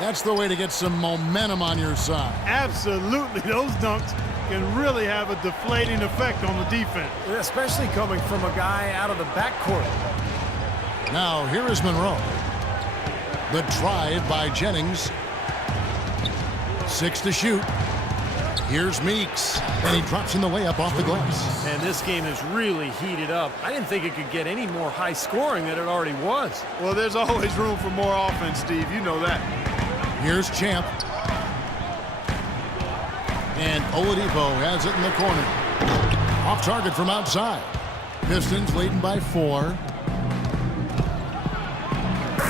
That's the way to get some momentum on your side. Absolutely. Those dunks can really have a deflating effect on the defense. Especially coming from a guy out of the backcourt. Now, here is Monroe. The drive by Jennings. 6 to shoot. Here's Meeks, and he drops in the layup off the glass. And this game is really heated up. I didn't think it could get any more high scoring than it already was. Well, there's always room for more offense, Steve. You know that. Here's Champ. And Oladipo has it in the corner. Off target from outside. Pistons leading by 4.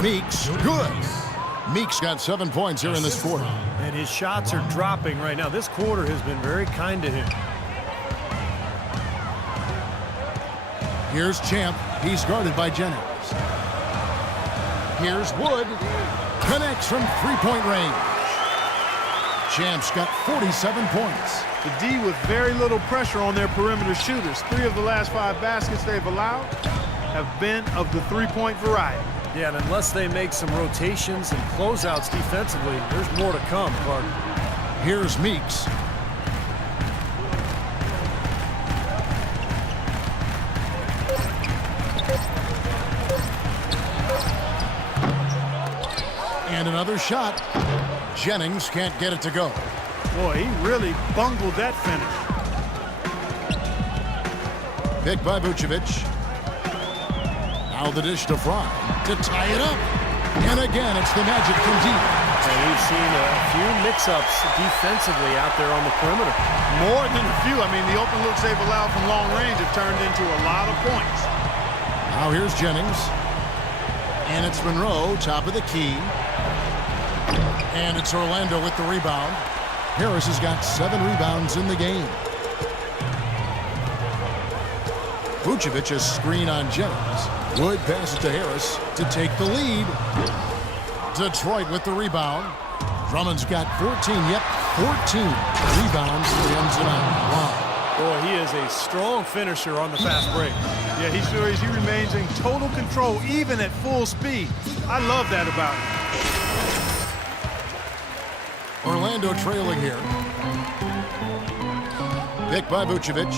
Meeks, good. Meeks got 7 points here in this quarter. And his shots are dropping right now. This quarter has been very kind to him. Here's Champ. He's guarded by Jennings. Here's Wood. Connects from three-point range. Champ's got 47 points. The D with very little pressure on their perimeter shooters. 3 of the last 5 baskets they've allowed have been of the three-point variety. Yeah, and unless they make some rotations and closeouts defensively, there's more to come, Clark. Here's Meeks. And another shot. Jennings can't get it to go. Boy, he really bungled that finish. Picked by Vucevic. Now the dish to Fry to tie it up. And again, it's the Magic from deep. And we've seen a few mix-ups defensively out there on the perimeter. More than a few. I mean, the open looks they've allowed from long range have turned into a lot of points. Now here's Jennings. And it's Monroe, top of the key. And it's Orlando with the rebound. Harris has got 7 rebounds in the game. Vucevic a screen on Jennings. Wood passes to Harris to take the lead. Detroit with the rebound. Drummond's got 14. Yep, 14 rebounds for him tonight. Wow. Boy, he is a strong finisher on the fast break. Yeah, he sure is. He remains in total control, even at full speed. I love that about him. Orlando trailing here. Picked by Vucevic.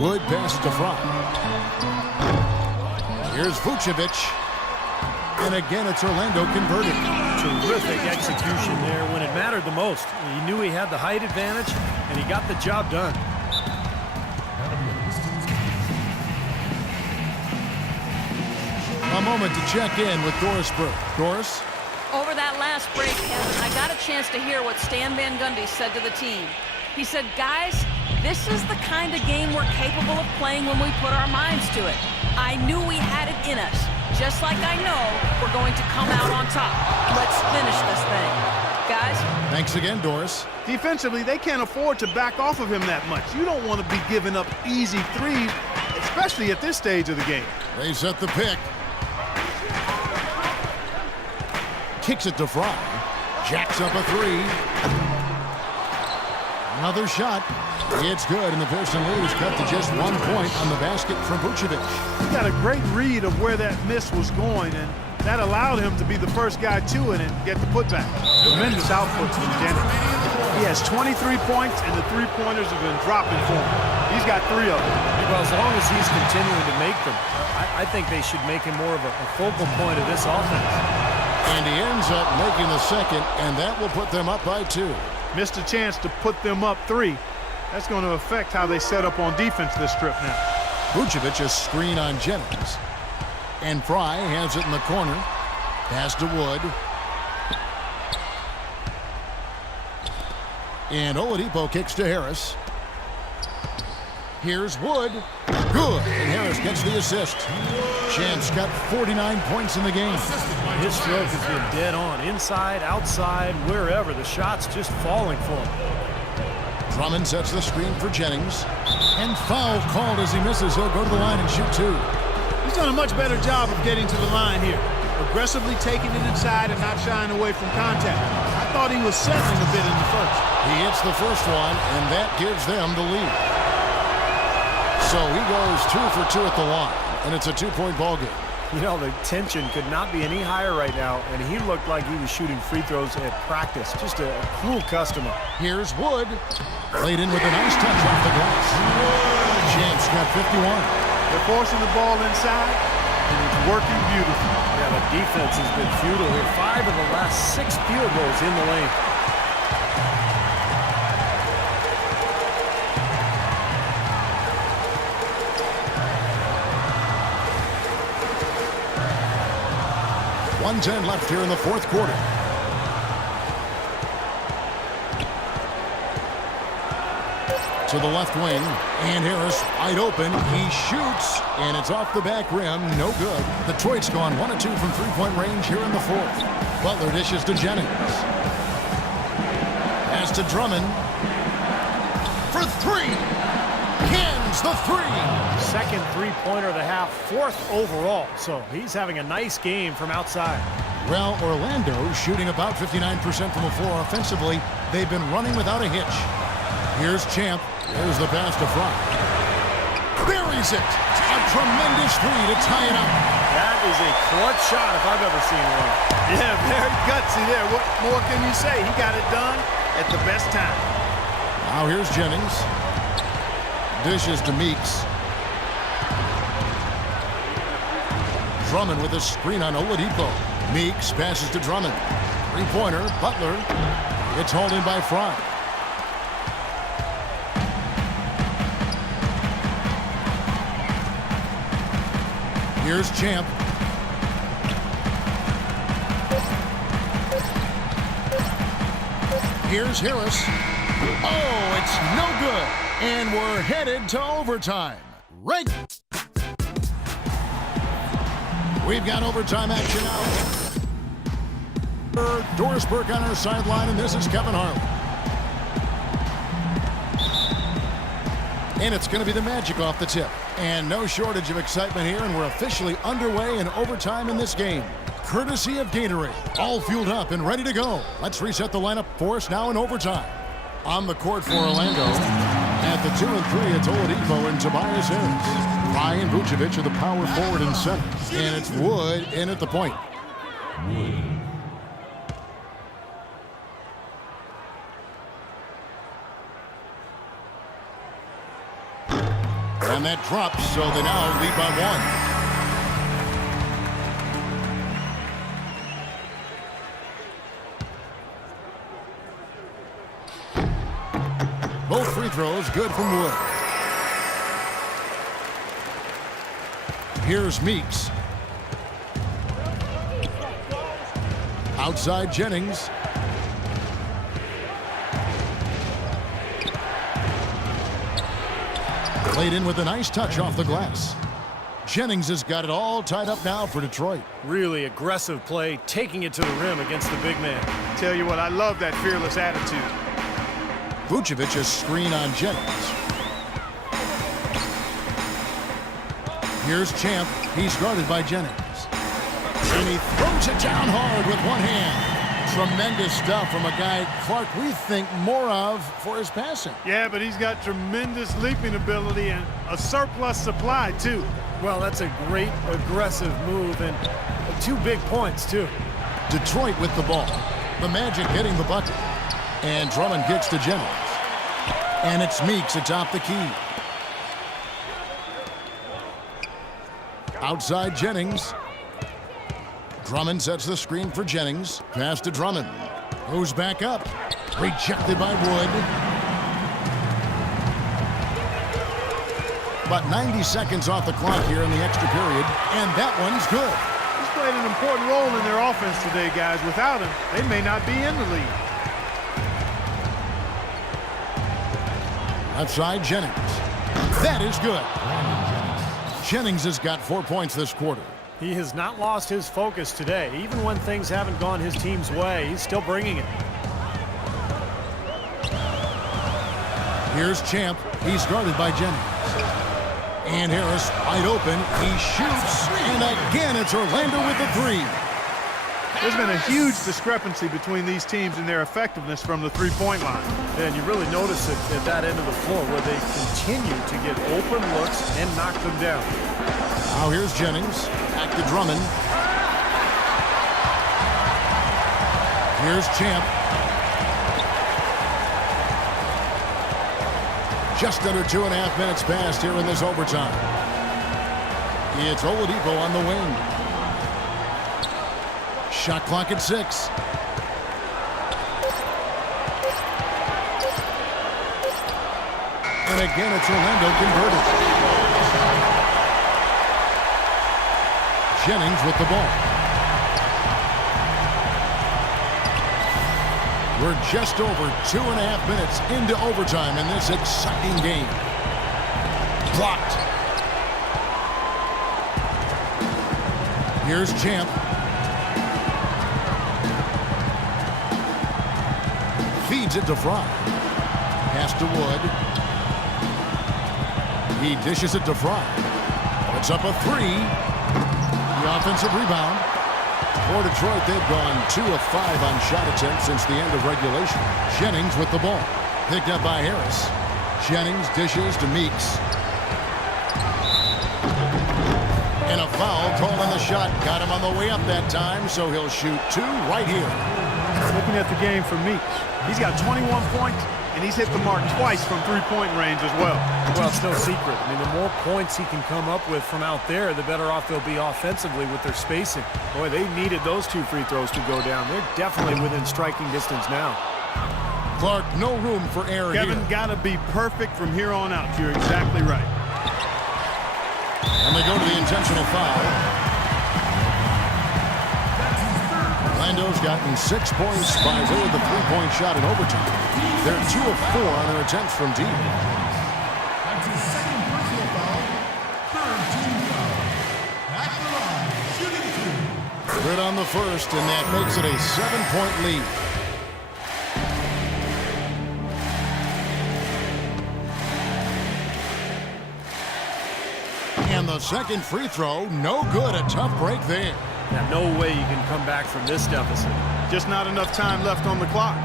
Wood passes to Fry. Here's Vucevic. And again, it's Orlando converted. Terrific execution there when it mattered the most. He knew he had the height advantage, and he got the job done. A moment to check in with Doris Burke. Doris? Over that last break, Kevin, I got a chance to hear what Stan Van Gundy said to the team. He said, guys, this is the kind of game we're capable of playing when we put our minds to it. I knew we had it in us, just like I know we're going to come out on top. Let's finish this thing. Guys? Thanks again, Doris. Defensively, they can't afford to back off of him that much. You don't want to be giving up easy threes, especially at this stage of the game. They set the pick. Kicks it to Fry. Jacks up a 3. Another shot. It's good, and the Pearson lead is cut to just 1 point on the basket from Vucevic. He got a great read of where that miss was going, and that allowed him to be the first guy to it and get the putback. Tremendous output from Jennings. He has 23 points, and the three-pointers have been dropping for him. He's got 3 of them. Well, as long as he's continuing to make them, I think they should make him more of a focal point of this offense. And he ends up making the second, and that will put them up by 2. Missed a chance to put them up 3. That's going to affect how they set up on defense this trip now. Vucevic a screen on Jennings. And Fry has it in the corner. Pass to Wood. And Oladipo kicks to Harris. Here's Wood. Good. And Harris gets the assist. Champ's got 49 points in the game. His stroke has been dead on. Inside, outside, wherever. The shot's just falling for him. Drummond sets the screen for Jennings. And foul called as he misses. He'll go to the line and shoot 2. He's done a much better job of getting to the line here. Aggressively taking it inside and not shying away from contact. I thought he was settling a bit in the first. He hits the first one, and that gives them the lead. So he goes 2 for 2 at the line, and it's a 2-point ball game. You know, the tension could not be any higher right now, and he looked like he was shooting free throws at practice. Just a cool customer. Here's Wood. Played in with a nice touch off the glass. Champ's got 51. They're forcing the ball inside, and it's working beautifully. Yeah, the defense has been futile here. 5 of the last 6 field goals in the lane. .110 left here in the fourth quarter. To the left wing, and Harris wide open. He shoots, and it's off the back rim. No good. Detroit's gone 1 of 2 from three-point range here in the fourth. Butler dishes to Jennings. Pass to Drummond. For 3. Cans the 3. Second three-pointer of the half, 4th overall. So he's having a nice game from outside. Well, Orlando shooting about 59% from the floor offensively. They've been running without a hitch. Here's Champ. There's the pass to Front. Buries it. A tremendous 3 to tie it up. That is a clutch shot if I've ever seen one. Yeah, very gutsy there. What more can you say? He got it done at the best time. Now here's Jennings. Dishes to Meeks. Drummond with a screen on Oladipo. Meeks passes to Drummond. Three-pointer, Butler. It's hauled in by Fry. Here's Champ. Here's Harris. Oh, it's no good. And we're headed to overtime. Right. We've got overtime action now. Doris Burke on our sideline, and this is Kevin Harlan. And it's going to be the Magic off the tip. And no shortage of excitement here, and we're officially underway in overtime in this game. Courtesy of Gatorade. All fueled up and ready to go. Let's reset the lineup for us now in overtime. On the court for Orlando. At the 2 and 3, it's Oladipo and Tobias Harris. Ryan Vucevic are the power forward and center. And it's Wood in at the point. And that drops, so they now lead by 1. Both free throws good from Wood. Here's Meeks. Outside Jennings. Played in with a nice touch off the glass. Jennings has got it all tied up now for Detroit. Really aggressive play, taking it to the rim against the big man. Tell you what, I love that fearless attitude. Vucevic's screen on Jennings. Here's Champ. He's guarded by Jennings. And he throws it down hard with one hand. Tremendous stuff from a guy, Clark, we think more of for his passing. Yeah, but he's got tremendous leaping ability and a surplus supply, too. Well, that's a great aggressive move, and 2 big points, too. Detroit with the ball. The Magic getting the bucket. And Drummond gets to Jennings. And it's Meeks atop the key. Outside Jennings. Drummond sets the screen for Jennings. Pass to Drummond. Goes back up. Rejected by Wood. About 90 seconds off the clock here in the extra period. And that one's good. He's played an important role in their offense today, guys. Without him, they may not be in the lead. Outside Jennings. That is good. Jennings has got 4 points this quarter. He has not lost his focus today. Even when things haven't gone his team's way, he's still bringing it. Here's Champ. He's guarded by Jennings. And Harris wide open. He shoots. And again, it's Orlando with the 3. There's been a huge discrepancy between these teams in their effectiveness from the three-point line. And you really notice it at that end of the floor where they continue to get open looks and knock them down. Now here's Jennings. Back to Drummond. Here's Champ. Just under 2.5 minutes passed here in this overtime. It's Oladipo on the wing. Shot clock at 6. And again, it's Orlando converted. Jennings with the ball. We're just over 2.5 minutes into overtime in this exciting game. Blocked. Here's Champ. Feeds it to Fry. Pass to Wood. He dishes it to Fry. It's up a 3. The offensive rebound. For Detroit, they've gone 2 of 5 on shot attempts since the end of regulation. Jennings with the ball. Picked up by Harris. Jennings dishes to Meeks. And a foul called on the shot. Got him on the way up that time, so he'll shoot 2 right here. Looking at the game for Meeks. He's got 21 points, and he's hit the mark twice from three-point range as well. Well, it's no secret. I mean, the more points he can come up with from out there, the better off they'll be offensively with their spacing. Boy, they needed those 2 free throws to go down. They're definitely within striking distance now. Clark, no room for error Kevin, here. got to be perfect from here on out. You're exactly right. And they go to the intentional foul. Orlando's gotten 6 points by way of the 3-point shot in overtime. They're 2 of 4 on their attempts from deep. That's his second personal foul. Third team foul. At the line, shooting 2. Good on the first, and that makes it a 7-point lead. And the second free throw, no good. A tough break there. Yeah, no way you can come back from this deficit. Just not enough time left on the clock.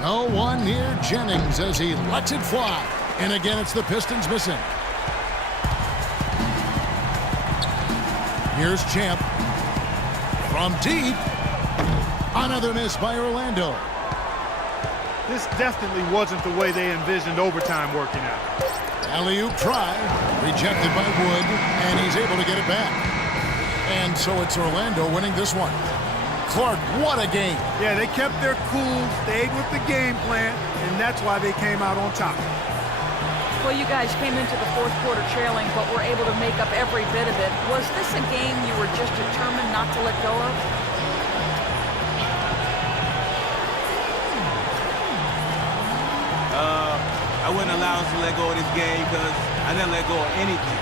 No one near Jennings as he lets it fly. And again, it's the Pistons missing. Here's Champ. From deep. Another miss by Orlando. This definitely wasn't the way they envisioned overtime working out. Alley-oop try. Rejected by Wood. And he's able to get it back. And so it's Orlando winning this one. Clark, what a game. Yeah, they kept their cool, stayed with the game plan, and that's why they came out on top. Well, you guys came into the fourth quarter trailing, but were able to make up every bit of it. Was this a game you were just determined not to let go of? I wouldn't allow us to let go of this game because I didn't let go of anything.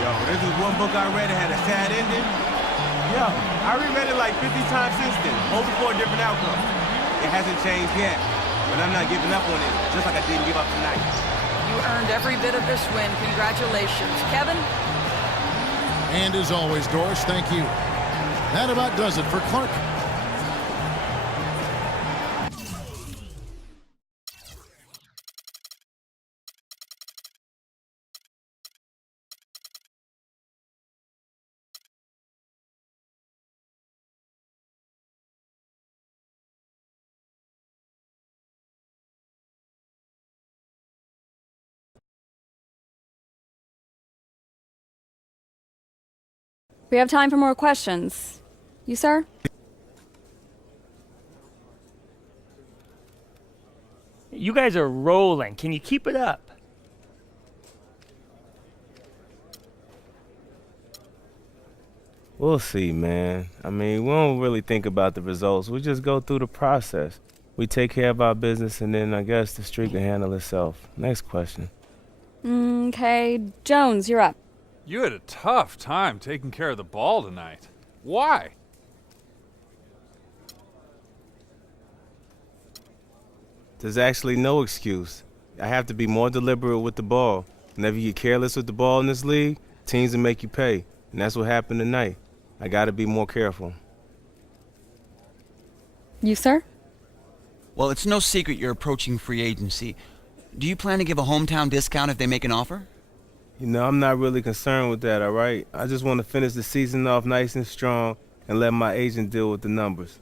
Yo, this is one book I read that had a sad ending. Yo, I reread it like 50 times since then, hoping for a different outcome. It hasn't changed yet, but I'm not giving up on it, just like I didn't give up tonight. You earned every bit of this win. Congratulations. Kevin? And as always, Doris, thank you. That about does it for Clark. We have time for more questions. You, sir? You guys are rolling. Can you keep it up? We'll see, man. I mean, we don't really think about the results. We just go through the process. We take care of our business, and then I guess the streak can handle itself. Next question. Okay, Jones, you're up. You had a tough time taking care of the ball tonight. Why? There's actually no excuse. I have to be more deliberate with the ball. Whenever you get careless with the ball in this league, teams will make you pay. And that's what happened tonight. I got to be more careful. You, sir? Well, it's no secret you're approaching free agency. Do you plan to give a hometown discount if they make an offer? You know, I'm not really concerned with that, all right? I just want to finish the season off nice and strong and let my agent deal with the numbers.